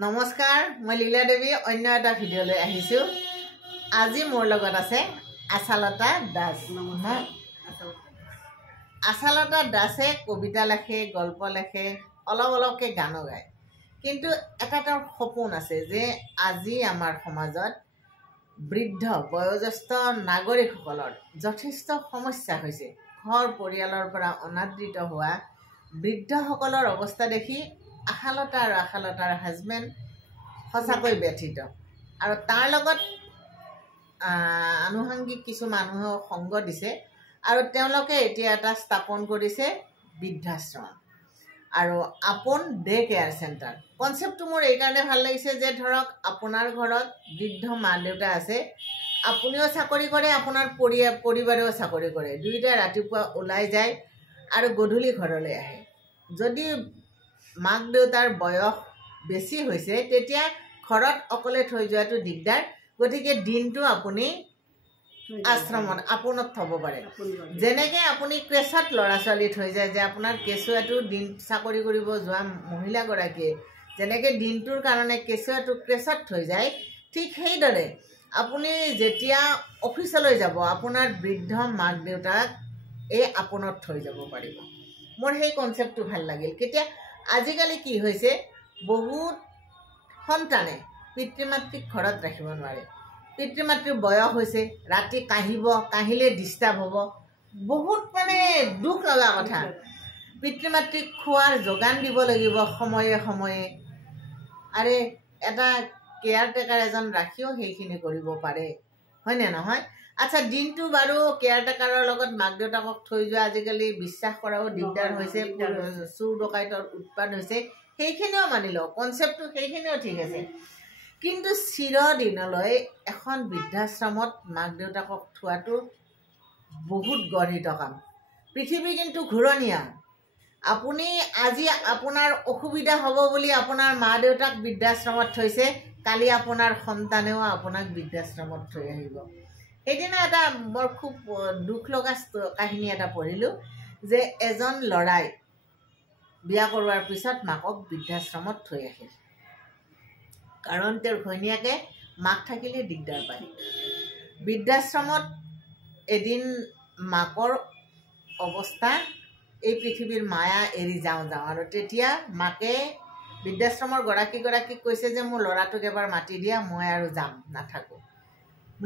নমস্কাৰ, মই লীলা দেৱী অন্য এটা ভিডিঅ'লৈ আহিছোঁ। আজি মোৰ লগত আছে আশালতা দাস। আশালতা দাসে কবিতা লেখে, গল্প লেখে, অলপকৈ গানো গায়। কিন্তু এটা তেওঁৰ সপোন আছে যে আজি আমাৰ সমাজত বৃদ্ধ বয়োজ্যেষ্ঠ নাগৰিকসকলৰ যথেষ্ট সমস্যা হৈছে। ঘৰ পৰিয়ালৰ পৰা অনাদৃত হোৱা বৃদ্ধসকলৰ অৱস্থা দেখি আশালতা আৰু আশালতাৰ হাজবেণ্ড সঁচাকৈ ব্যথিত। আৰু তাৰ লগত আনুষংগিক কিছু মানুহক সংগ দিছে আৰু তেওঁলোকে এতিয়া এটা স্থাপন কৰিছে বৃদ্ধাশ্ৰম আৰু আপোন ডে কেয়াৰ চেণ্টাৰ। কনচেপ্টটো মোৰ এইকাৰণে ভাল লাগিছে যে ধৰক আপোনাৰ ঘৰত বৃদ্ধ মা দেউতা আছে, আপুনিও চাকৰি কৰে, আপোনাৰ পৰিবাৰেও চাকৰি কৰে, দুয়োটাই ৰাতিপুৱা ওলাই যায় আৰু গধূলি ঘৰলৈ আহে। যদি মাক দেউতাৰ বয়স বেছি হৈছে তেতিয়া ঘৰত অকলে থৈ যোৱাটো দিগদাৰ, গতিকে দিনটো আপুনি আশ্ৰমত আপোনত থ'ব পাৰে। যেনেকৈ আপুনি ক্ৰেচত ল'ৰা ছোৱালী থৈ যায়, যে আপোনাৰ কেঁচুৱাটো দিন চাকৰি কৰিব যোৱা মহিলাগৰাকীয়ে যেনেকৈ দিনটোৰ কাৰণে কেঁচুৱাটো ক্ৰেচত থৈ যায়, ঠিক সেইদৰে আপুনি যেতিয়া অফিচলৈ যাব আপোনাৰ বৃদ্ধ মাক দেউতাক এই আপোনত থৈ যাব পাৰিব। মোৰ সেই কনচেপ্টটো ভাল লাগিল। কেতিয়া আজিকালি কি হৈছে, বহুত সন্তানে পিতৃ মাতৃক ঘৰত ৰাখিব নোৱাৰে। পিতৃ মাতৃৰ বয়স হৈছে, ৰাতি কাহিলে ডিষ্টাৰ্ব হ'ব, বহুত দুখ লগা কথা। পিতৃ মাতৃক খোৱাৰ যোগান দিব লাগিব সময়ে সময়ে। আৰে এটা কেয়াৰ টেকাৰ এজন ৰাখিও সেইখিনি কৰিব পাৰে, হয়নে নহয়? আচ্ছা, দিনটো বাৰু কেয়াৰ টেকাৰৰ লগত মাক দেউতাকক থৈ যোৱা আজিকালি বিশ্বাস কৰাও দিগদাৰ হৈছে, চুৰ ডকাইতৰ উৎপাত হৈছে, সেইখিনিও মানি লওঁ, কনচেপ্টটো সেইখিনিও ঠিক আছে। কিন্তু চিৰদিনলৈ এখন বৃদ্ধাশ্ৰমত মাক দেউতাকক থোৱাটো বহুত গৰ্হিত কাম। পৃথিৱী কিন্তু ঘূৰণীয়া। আপুনি আজি আপোনাৰ অসুবিধা হ'ব বুলি আপোনাৰ মা দেউতাক বৃদ্ধাশ্ৰমত থৈছে, কালি আপোনাৰ সন্তানেও আপোনাক বৃদ্ধাশ্ৰমত থৈ আহিব। সেইদিনা এটা বৰ খুব দুখ লগা কাহিনী এটা পঢ়িলোঁ, যে এজন ল'ৰাই বিয়া কৰোৱাৰ পিছত মাকক বৃদ্ধাশ্ৰমত থৈ আহিল, কাৰণ তেওঁৰ ঘৈণীয়েকে মাক থাকিলে দিগদাৰ পায়। বৃদ্ধাশ্ৰমত এদিন মাকৰ অৱস্থা, এই পৃথিৱীৰ মায়া এৰি যাওঁ আৰু তেতিয়া মাকে বৃদ্ধাশ্ৰমৰ গৰাকীক কৈছে যে মোৰ ল'ৰাটোক এবাৰ মাতি দিয়া, মই আৰু যাম, নাথাকোঁ।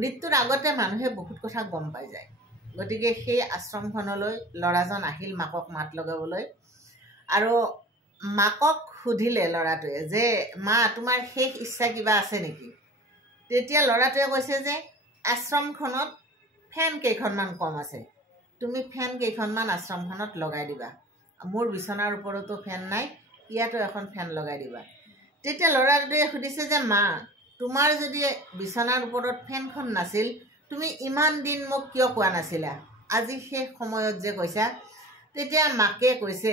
মৃত্যুৰ আগতে মানুহে বহুত কথা গম পাই যায়, গতিকে সেই আশ্ৰমখনলৈ ল'ৰাজন আহিল মাকক মাত লগাবলৈ। আৰু মাকক সুধিলে ল'ৰাটোৱে যে মা, তোমাৰ শেষ ইচ্ছা কিবা আছে নেকি? তেতিয়া ল'ৰাটোৱে কৈছে যে আশ্ৰমখনত ফেন কেইখনমান কম আছে, তুমি ফেন কেইখনমান আশ্ৰমখনত লগাই দিবা। মোৰ বিচনাৰ ওপৰতো ফেন নাই, ইয়াতো এখন ফেন লগাই দিবা। তেতিয়া ল'ৰাটোৱে সুধিছে যে মা, তোমাৰ যদি বিচনাৰ ওপৰত ফেনখন নাছিল, তুমি ইমান দিন মোক কিয় কোৱা নাছিলা? আজি শেষ সময়ত যে কৈছা। তেতিয়া মাকে কৈছে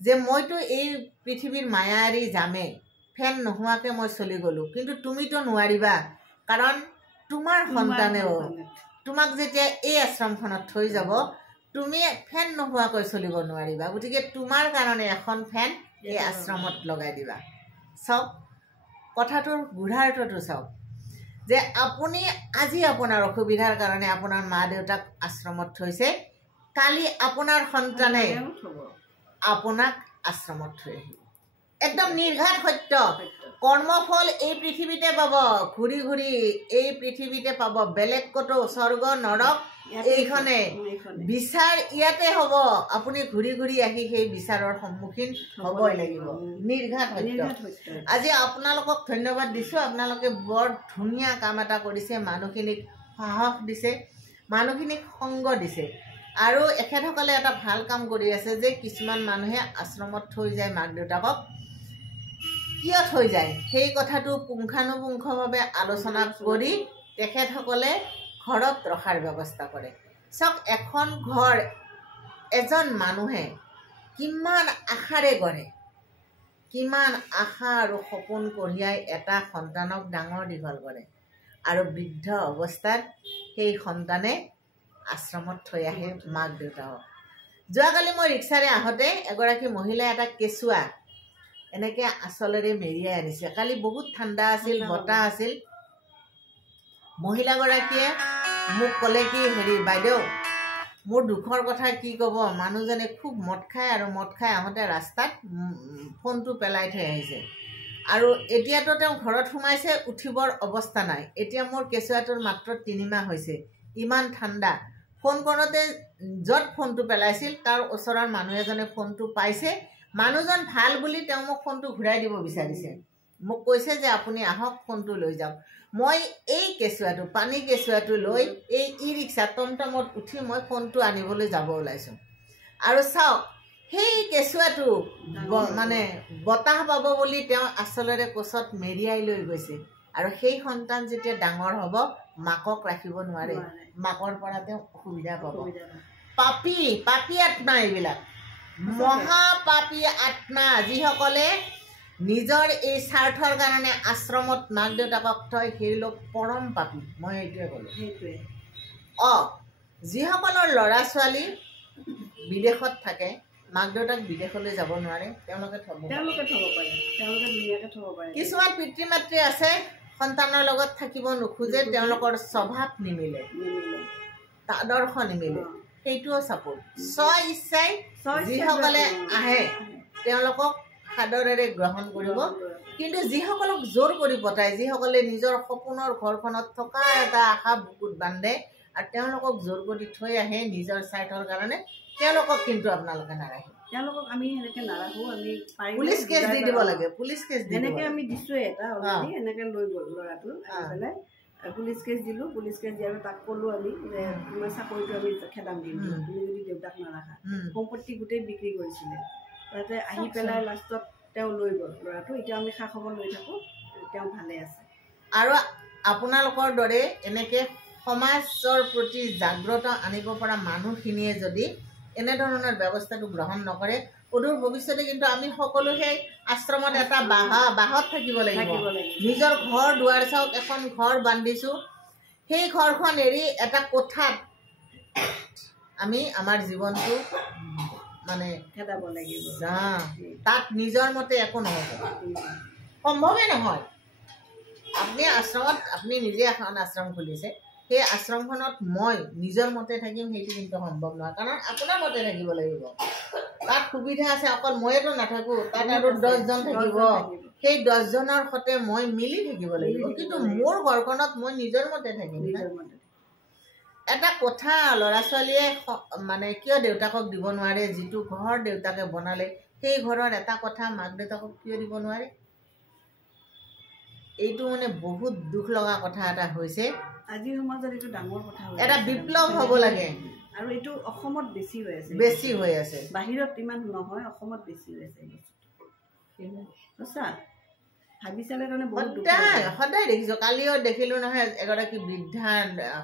যে মইতো এই পৃথিৱীৰ মায়া এৰি যামেই, ফেন নোহোৱাকৈ মই চলি গ'লোঁ, কিন্তু তুমিতো নোৱাৰিবা, কাৰণ তোমাৰ সন্তানেও তোমাক যেতিয়া এই আশ্ৰমখনত থৈ যাব, তুমি ফেন নোহোৱাকৈ চলিব নোৱাৰিবা, গতিকে তোমাৰ কাৰণে এখন ফেন এই আশ্ৰমত লগাই দিবা। চাওক কথাটোৰ গূঢ়াৰ্থটো চাওক, যে আপুনি আজি আপোনাৰ অসুবিধাৰ কাৰণে আপোনাৰ মা দেউতাক আশ্ৰমত থৈছে, কালি আপোনাৰ সন্তানে আপোনাক আশ্ৰমত থৈ আহিব। একদম নিৰ্ঘাত সত্য। কৰ্মফল এই পৃথিৱীতে পাব, ঘূৰি ঘূৰি এই পৃথিৱীতে পাব, বেলেগ ক'তো স্বৰ্গ নৰক এইখনে বিচাৰ ইয়াতে হ'ব। আপুনি ঘূৰি ঘূৰি আহি সেই বিচাৰৰ সন্মুখীন হ'বই লাগিব, নিৰ্ঘাত সত্য। আজি আপোনালোকক ধন্যবাদ দিছোঁ, আপোনালোকে বৰ ধুনীয়া কাম এটা কৰিছে, মানুহখিনিক সাহস দিছে, মানুহখিনিক সংগ দিছে। আৰু এখেতসকলে এটা ভাল কাম কৰি আছে যে কিছুমান মানুহে আশ্ৰমত থৈ যায় মাক দেউতাকক, কিয় থৈ যায় সেই কথাটো পুংখানুপুংখভাৱে আলোচনা কৰি তেখেতসকলে ঘৰত ৰখাৰ ব্যৱস্থা কৰে। চাওক, এখন ঘৰ এজন মানুহে কিমান আশাৰে গঢ়ে, কিমান আশা আৰু সপোন কঢ়িয়াই এটা সন্তানক ডাঙৰ দীঘল কৰে, আৰু বৃদ্ধ অৱস্থাত সেই সন্তানে আশ্ৰমত থৈ আহে মাক দেউতাকক। যোৱাকালি মই ৰিক্সাৰে আহোঁতে এগৰাকী মহিলাই এটা কেঁচুৱা এনেকৈ আচলেৰে মেৰিয়াই আনিছে। কালি বহুত ঠাণ্ডা আছিল, বতাহ আছিল। মহিলাগৰাকীয়ে মোক ক'লে কি, হেৰি বাইদেউ মোৰ দুখৰ কথা কি ক'ব, মানুহজনে খুব মদ খায় আৰু মদ খাই আহোঁতে ৰাস্তাত ফোনটো পেলাই থৈ আহিছে আৰু এতিয়াতো তেওঁ ঘৰত সোমাইছে, উঠিবৰ অৱস্থা নাই। এতিয়া মোৰ কেঁচুৱাটোৰ মাত্ৰ 3 মাহ হৈছে, ইমান ঠাণ্ডা। ফোন কৰোঁতে য'ত ফোনটো পেলাইছিল তাৰ ওচৰৰ মানুহ এজনে ফোনটো পাইছে। মানুহজন ভাল বুলি তেওঁ মোক ফোনটো ঘূৰাই দিব বিচাৰিছে। মোক কৈছে যে আপুনি আহক ফোনটো লৈ যাওক। মই এই কেঁচুৱাটো, পানী কেঁচুৱাটো লৈ এই ই ৰিক্সা টমটমত উঠি মই ফোনটো আনিবলৈ যাব ওলাইছোঁ। আৰু চাওক, সেই কেঁচুৱাটো মানে বতাহ পাব বুলি তেওঁ আচলতে কোচত মেৰিয়াই লৈ গৈছে। আৰু সেই সন্তান যেতিয়া ডাঙৰ হ'ব, মাকক ৰাখিব নোৱাৰে, মাকৰ পৰা তেওঁ অসুবিধা পাব। পাপী পাপী আত্মা, এইবিলাক মহাপাপী আত্মা, যিসকলে নিজৰ এই স্বাৰ্থৰ কাৰণে আশ্ৰমত মাক দেউতাকক থয়, সেই লোক পৰম পাপী। মই সেইটোৱে ক'লোঁ। সেইটোৱে যিসকলৰ ল'ৰা ছোৱালী বিদেশত থাকে, মাক দেউতাক বিদেশলৈ যাব নোৱাৰে, তেওঁলোকে থ'ব পাৰে, তেওঁলোকে ধুনীয়াকৈ থ'ব পাৰে। কিছুমান পিতৃ মাতৃ আছে সন্তানৰ লগত থাকিব নোখোজে, তেওঁলোকৰ স্বভাৱ নিমিলে, আদৰ্শ নিমিলে, সেইটোও চাপোৰ্ট। ইচ্ছাই যিসকলে আহে তেওঁলোকক সাদৰেৰে গ্ৰহণ কৰিব। কিন্তু যিসকলক জোৰ কৰি পঠায়, যিসকলে নিজৰ সপোনৰ ঘৰখনত থকা এটা আশা বুকুত বান্ধে আৰু তেওঁলোকক জোৰ কৰি থৈ আহে নিজৰ স্বাৰ্থৰ কাৰণে, তেওঁলোকক কিন্তু আপোনালোকে নাৰাখে। তেওঁলোকক আমি সেনেকৈ নাৰাখোঁ। আমি পুলিচ কেছ দি দিব লাগে, পুলিচ কেছ দি সেনেকৈ আমি দিছোঁ এটা অলৰেডি। এনেকৈ লৈ গ'ল ল'ৰাটো আহি পেলাই, পুলিচ কেছ দিলোঁ। পুলিচ কেছ দিয়াৰ তাক ক'লোঁ আমি যে তোমাৰ চাকৰিটো আমি খেদাম দিম, তুমি যদি দেউতাক নাৰাখা। সম্পত্তি গোটেই বিক্ৰী কৰিছিলে। তাতে আহি পেলাই লাষ্টত তেওঁ লৈ গ'ল ল'ৰাটো। এতিয়া আমি খা খবৰ লৈ থাকোঁ, তেওঁ ভালে আছে। আৰু আপোনালোকৰ দৰে এনেকৈ সমাজৰ প্ৰতি জাগ্ৰত আনিব পৰা মানুহখিনিয়ে যদি এনেধৰণৰ ব্যৱস্থাটো গ্ৰহণ নকৰে, অদূৰ ভৱিষ্যতে কিন্তু আমি সকলো সেই আশ্ৰমত এটা বাহত থাকিব লাগিব। নিজৰ ঘৰ দুৱাৰ চাওক, এখন ঘৰ বান্ধিছোঁ, সেই ঘৰখন এৰি এটা কোঠাত আমি আমাৰ জীৱনটো মানে খেদাব লাগিব। তাত নিজৰ মতে একো নহ'ব, সম্ভৱেই নহয়। আপুনি আশ্ৰমত, আপুনি নিজে এখন আশ্ৰম খুলিছে, সেই আশ্ৰমখনত মই নিজৰ মতে থাকিম, সেইটো কিন্তু সম্ভৱ নহয়। কাৰণ আপোনাৰ মতে থাকিব লাগিব। তাত সুবিধা আছে, অকল ময়েতো নাথাকোঁ, তাত আৰু 10জন থাকিব। সেই 10জনৰ সৈতে মই মিলি থাকিব লাগিব। কিন্তু মোৰ ঘৰখনত মই নিজৰ মতে থাকিম। এটা কথা ল'ৰা ছোৱালীয়ে মানে কিয় দেউতাকক দিব নোৱাৰে, যিটো ঘৰ দেউতাকে বনালে সেই ঘৰৰ এটা কথা মাক দেউতাকক কিয় দিব নোৱাৰে? এইটো মানে বহুত দুখ লগা কথা এটা হৈছে। আজিৰ সমাজত এইটো ডাঙৰ কথা, এটা বিপ্লৱ হ'ব লাগে। আৰু এইটো অসমত বেছি হৈ আছে, বেছি হৈ আছে। বাহিৰত ইমান নহয়, অসমত বেছি হৈ আছে। সঁচা ভাবি চালে তাৰমানে বহুত সদায় দেখিছোঁ। কালিও দেখিলোঁ নহয়, এগৰাকী বৃদ্ধা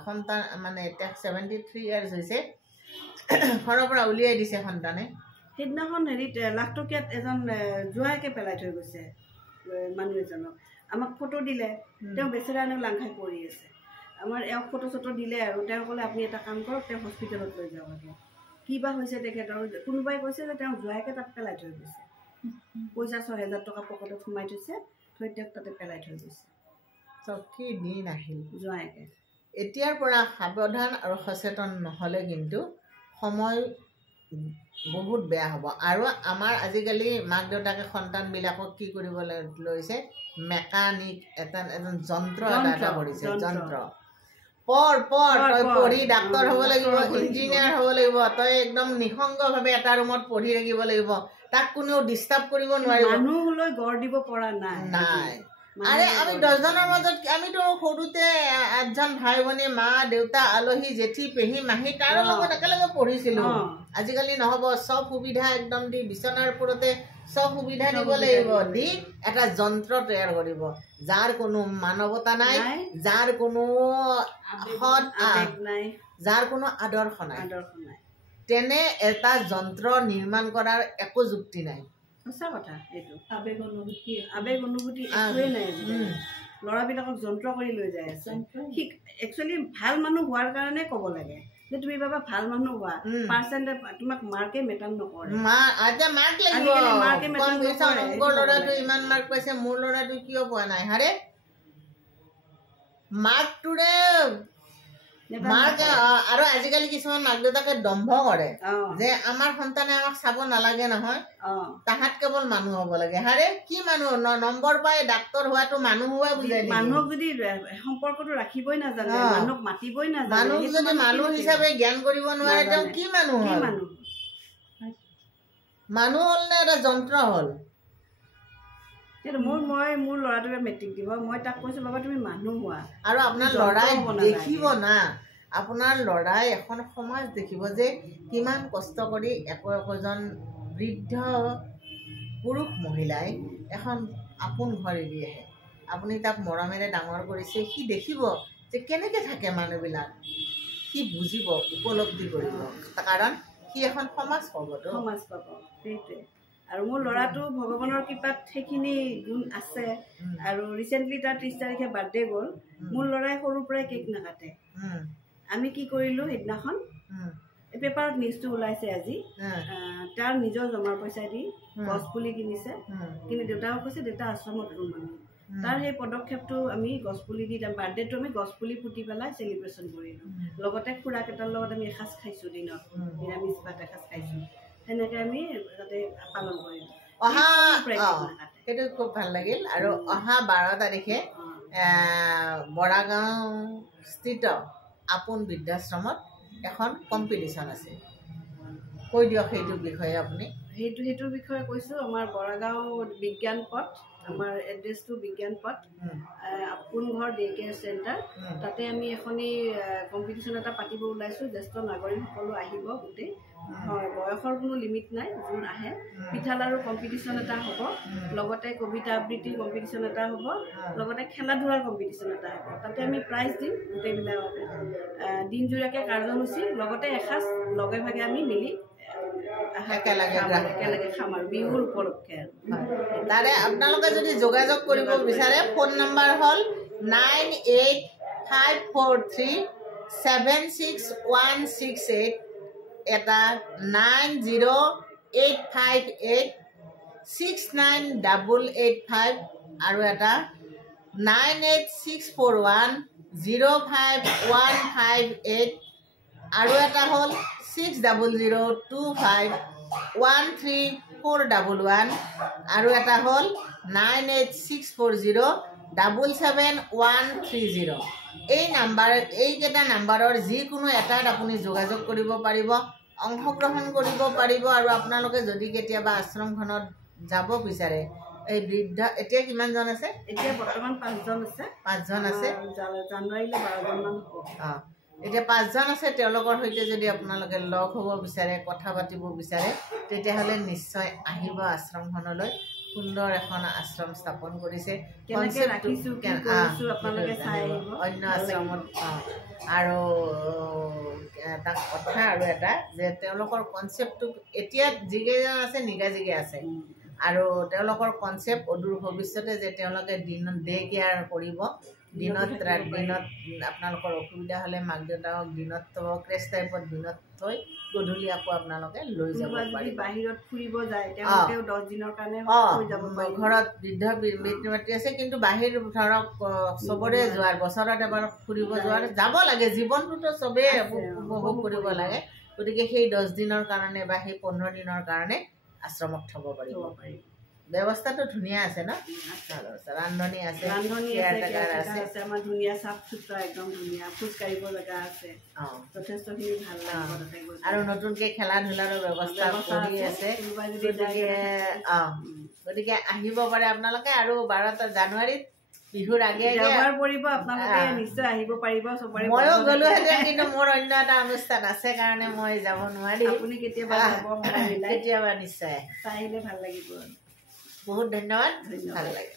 সন্তান, মানে 73 years হৈছে, ঘৰৰ পৰা উলিয়াই দিছে সন্তানে। সেইদিনাখন হেৰিত লাখটকীয়াত এজন জোৱাইকে পেলাই থৈ গৈছে মানুহ এজনক। আমাক ফটো দিলে, তেওঁ বেচেৰানো লাং খাই পৰি আছে। আমাৰ এওঁক ফটো চটো দিলে আৰু তেওঁ ক'লে আপুনি এটা কাম কৰক, তেওঁ হস্পিটেলত লৈ যাব লাগে। কি বা হৈছে তেখেতৰ, কোনোবাই কৈছে যে তেওঁ জোৱাইকে তাত পেলাই থৈ গৈছে। পইচা 6000 টকা পকেটত সোমাই থৈছে, থৈ তেওঁক তাতে পেলাই থৈ গৈছে। কি দিন আহিল জোৱাইকে। এতিয়াৰ পৰা সাৱধান আৰু সচেতন নহ'লে কিন্তু সময় বহুত বেয়া হ'ব। আৰু আমাৰ আজিকালি মাক দেউতাকে সন্তানবিলাকক কি কৰিবলৈ লৈছে, মেকানিক, এজন যন্ত্ৰ এটা কৰিছে। যন্ত্ৰ তই পঢ়ি ডাক্তৰ হ'ব লাগিব, ইঞ্জিনিয়াৰ হ'ব লাগিব, তই একদম নিঃসংগভাৱে এটা ৰুমত পঢ়ি থাকিব লাগিব, তাক কোনেও ডিষ্টাৰ্ব কৰিব নোৱাৰিব। মানুহলৈ গঢ় দিব পৰা নাই। আৰে আমি 10জনৰ মাজত, আমিতো সৰুতে 8জন ভাই ভনী, মা দেউতা, আলহী, জেঠী, পেহী, মাহী, তাৰ লগত একেলগে পঢ়িছিলোঁ। আজিকালি নহ'ব, চব সুবিধা একদম দি বিচনাৰ ওপৰতে চব সুবিধা দিব লাগিব, দি এটা যন্ত্ৰ তৈয়াৰ কৰিব, যাৰ কোনো মানৱতা নাই, যাৰ কোনো যাৰ কোনো আদৰ্শ নাই। তেনে এটা যন্ত্ৰ নিৰ্মাণ কৰাৰ একো যুক্তি নাই। সঁচা কথা এইটো। আবেগ অনুভূতি একোৱেই নাই। ল'ৰাবিলাকক যন্ত্ৰ কৰি লৈ যায় আছে। একচুৱেলি ভাল মানুহ হোৱাৰ কাৰণে ক'ব লাগে, যে তুমি বাবা ভাল মানুহ হোৱা পাৰ্চেণ্টে তোমাক মাৰ্কে মেটাৰ নকৰে মাৰ্কে ল'ৰাটো ইমান মাৰ্ক পাইছে মোৰ ল'ৰাটো কিয় পোৱা নাই হাৰে মাৰ্কটোৰে মাৰ্ক আৰু আজিকালি কিছুমান মাক দেউতাকে দম্ভ কৰে যে আমাৰ সন্তানে আমাক চাব নালাগে নহয় তাহাত কেৱল মানুহ হ'ব লাগে হাৰে কি মানুহ নম্বৰ পাই ডাক্তৰ হোৱাটো মানুহ হোৱা বুজাই মানুহক যদি সম্পৰ্কটো ৰাখিবই নাজানে মানুহক মাতিবই নাজানে মানুহক যদি মানুহ হিচাপে জ্ঞান কৰিব নোৱাৰে তেওঁ কি মানুহ হ'ল মানুহ হ'ল নে এটা যন্ত্ৰ হ'ল মোৰ ল'ৰাটোৱে মেট্ৰিক দিব মই তাক কৈছো বাবা তুমি মানুহ হোৱা আৰু আপোনাৰ ল'ৰাই দেখিব না আপোনাৰ ল'ৰাই এখন সমাজ দেখিব যে কিমান কষ্ট কৰি একোজন বৃদ্ধ পুৰুষ মহিলাই এখন আপোন ঘৰ এৰি আহে আপুনি তাক মৰমেৰে ডাঙৰ কৰিছে সি দেখিব যে কেনেকৈ থাকে মানুহবিলাক সি বুজিব উপলব্ধি কৰিব কাৰণ সি এখন সমাজ পাবতো সমাজ পাব সেইটোৱে আৰু মোৰ ল'ৰাটো ভগৱানৰ কৃপাত সেইখিনি গুণ আছে আৰু ৰিচেণ্টলি তাৰ 30 তাৰিখে বাৰ্থডে গ'ল মোৰ ল'ৰাই সৰুৰ পৰাই কেক নাকাটে আমি কি কৰিলোঁ সেইদিনাখন পেপাৰত নিউজটো ওলাইছে আজি তাৰ নিজৰ জমাৰ পইচা দি গছ পুলি কিনিছে কিন্তু দেউতাক কৈছে দেউতা আশ্ৰমত ৰুম আমি তাৰ সেই পদক্ষেপটো আমি গছ পুলি দি বাৰ্থডেটো আমি গছ পুলি পুতি পেলাই চেলিব্ৰেশ্যন কৰিলোঁ লগতে খুৰাকেইটাৰ লগত আমি এসাঁজ খাইছোঁ দিনত নিৰামিষ ভাত এসাঁজ খাইছোঁ সেনেকৈ আমি তাতে পালন কৰিলোঁ সেইটো খুব ভাল লাগিল আৰু অহা 12 তাৰিখে বৰাগাঁও স্থিত আপোন বৃদ্ধাশ্ৰমত এখন কম্পিটিশ্যন আছে কৈ দিয়ক সেইটোৰ বিষয়ে আপুনি সেইটোৰ বিষয়ে কৈছোঁ আমাৰ বৰাগাঁও বিজ্ঞান পথ আমাৰ এড্ৰেছটো বিজ্ঞান পথ আপোন ঘৰ ডে কেয়াৰ চেণ্টাৰ তাতে আমি এখনি কম্পিটিশ্যন এটা পাতিব ওলাইছোঁ জ্যেষ্ঠ নাগৰিকসকলো আহিব গোটেই হয় বয়সৰ কোনো লিমিট নাই যোন আহে পিঠা লাৰু কম্পিটিশ্যন এটা হ'ব লগতে কবিতা আবৃত্তিৰ কম্পিটিশ্যন এটা হ'ব লগতে খেলা ধূলাৰ কম্পিটিশ্যন এটা হ'ব তাতে আমি প্ৰাইজ দিম গোটেইবিলাককে দিনজোৰাকৈ কাৰ্যসূচী লগতে এসাঁজ লগে ভাগে আমি মিলি একেলগে খাম আৰু বিহুৰ উপলক্ষে তাৰে আপোনালোকে যদি যোগাযোগ কৰিব বিচাৰে ফোন নম্বৰ হ'ল 9854376168 এটা 9085869885 আৰু এটা 98641055158 আৰু এটা হ'ল 6002513411 আৰু এটা হ'ল 98640777130 এই এইকেইটা নাম্বাৰৰ যিকোনো এটাত আপুনি যোগাযোগ কৰিব পাৰিব অংশগ্ৰহণ কৰিব পাৰিব আৰু আপোনালোকে যদি কেতিয়াবা আশ্ৰমখনত যাব বিচাৰে এই বৃদ্ধ এতিয়া কিমানজন আছে এতিয়া বৰ্তমান 5জন আছে জানুৱাৰীলৈ 12জন মান হ'ব এতিয়া 5জন আছে তেওঁলোকৰ সৈতে যদি আপোনালোকে লগ হ'ব বিচাৰে কথা পাতিব বিচাৰে তেতিয়াহ'লে নিশ্চয় আহিব আশ্ৰমখনলৈ সুন্দৰ এখন আশ্ৰম স্থাপন কৰিছে অন্য আশ্ৰমত আৰু এটা কথা আৰু এটা যে তেওঁলোকৰ কনচেপ্টটো এতিয়া যিকেইজন আছে নিগাজিগে আছে আৰু তেওঁলোকৰ কনচেপ্ট অদূৰ ভৱিষ্যতে যে তেওঁলোকে ডে কেয়াৰ কৰিব দিনত আপোনালোকৰ অসুবিধা হ'লে মাক দেউতাকক দিনত থ'ব ক্ৰেছ টাইপত দিনত থৈ গধূলি আকৌ আপোনালোকে লৈ যাব পাৰিব বাহিৰত ফুৰিব যায় 10 দিনৰ কাৰণে ঘৰত বৃদ্ধ পিতৃ মাতৃ আছে কিন্তু বাহিৰ ধৰক চবৰে যোৱাৰ বছৰত এবাৰ ফুৰিব যোৱাৰ যাব লাগে জীৱনটোতো চবেই উপভোগ কৰিব লাগে গতিকে সেই 10 দিনৰ কাৰণে বা সেই 15 দিনৰ কাৰণে আশ্ৰমত থ'ব পাৰিব ব্যৱস্থাটো ধুনীয়া আছে ন ৰান্ধনি আছে আমাৰ ধুনীয়া চাফ চুতৰা একদম ধুনীয়া খোজ কাঢ়িব জেগা আছে যথেষ্টখিনি ভাল লাগিব আৰু নতুনকৈ খেলা ধূলাৰো ব্যৱস্থা কৰি আছে গতিকে আহিব পাৰে আপোনালোকে আৰু 12 জানুৱাৰীত বিহুৰ আগে পৰিব আপোনালোকে নিশ্চয় আহিব পাৰিব চবৰে ময়ো গ'লোহেঁতেন কিন্তু মোৰ অন্য এটা অনুষ্ঠান আছে কাৰণে মই যাব নোৱাৰিম আপুনি কেতিয়াবা কেতিয়াবা নিশ্চয় আহিলে ভাল লাগিব বহুত ধন্যবাদ ভাল লাগে